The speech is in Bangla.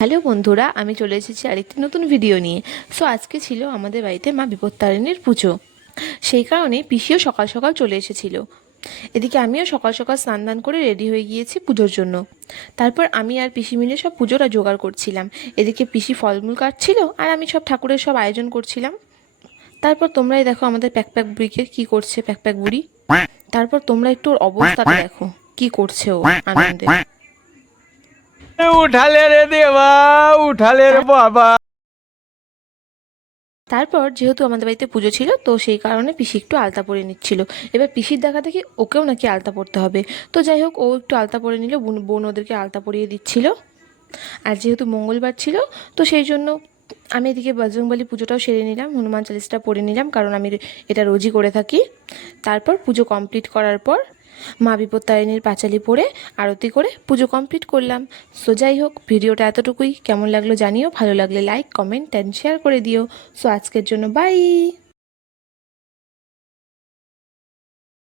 হ্যালো বন্ধুরা, আমি চলে এসেছি আরেকটি নতুন ভিডিও নিয়ে। আজকে ছিল আমাদের বাড়িতে মা বিপত্তারিণীর পুজো। সেই কারণে পিসিও সকাল সকাল চলে এসেছিল। এদিকে আমিও সকাল সকাল স্নান দান করে রেডি হয়ে গিয়েছি পুজোর জন্য। তারপর আমি আর পিসি মিলে সব পুজোটা জোগাড় করছিলাম। এদিকে পিসি ফলমূল কাটছিল আর আমি সব ঠাকুরের সব আয়োজন করছিলাম। তারপর তোমরাই দেখো আমাদের প্যাক প্যাক বুড়িকে কি করছে। প্যাক প্যাক বুড়ি, তারপর তোমরা একটু ওর অবস্থাটা দেখো কি করছে ও আনন্দে। উঠালে রে দেবা, উঠালে রে বাবা। তারপর যেহেতু আমাদের বাড়িতে পুজো ছিল, তো সেই কারণে পিসি একটু আলতা পরে নিচ্ছিল। এবার পিসির দেখা দেখি ওকেও নাকি আলতা পরতে হবে। তো যাই হোক, ও একটু আলতা পরে নিল, বোন ওদেরকে আলতা পরিয়ে দিচ্ছিল। আর যেহেতু মঙ্গলবার ছিল, তো সেই জন্য আমি এদিকে বজরংবলী পুজোটাও সেরে নিলাম, হনুমান চালিসাটা পড়ে নিলাম, কারণ আমি এটা রোজই করে থাকি। তারপর পুজো কমপ্লিট করার পর মা বিপত্তারিণীর পাঁচালি পড়ে আরতি করে পুজো কমপ্লিট করলাম। যাই হোক, ভিডিওটা এতটুকুই। কেমন লাগলো জানিও, ভালো লাগলে লাইক, কমেন্ট অ্যান্ড শেয়ার করে দিও। আজকের জন্য বাই।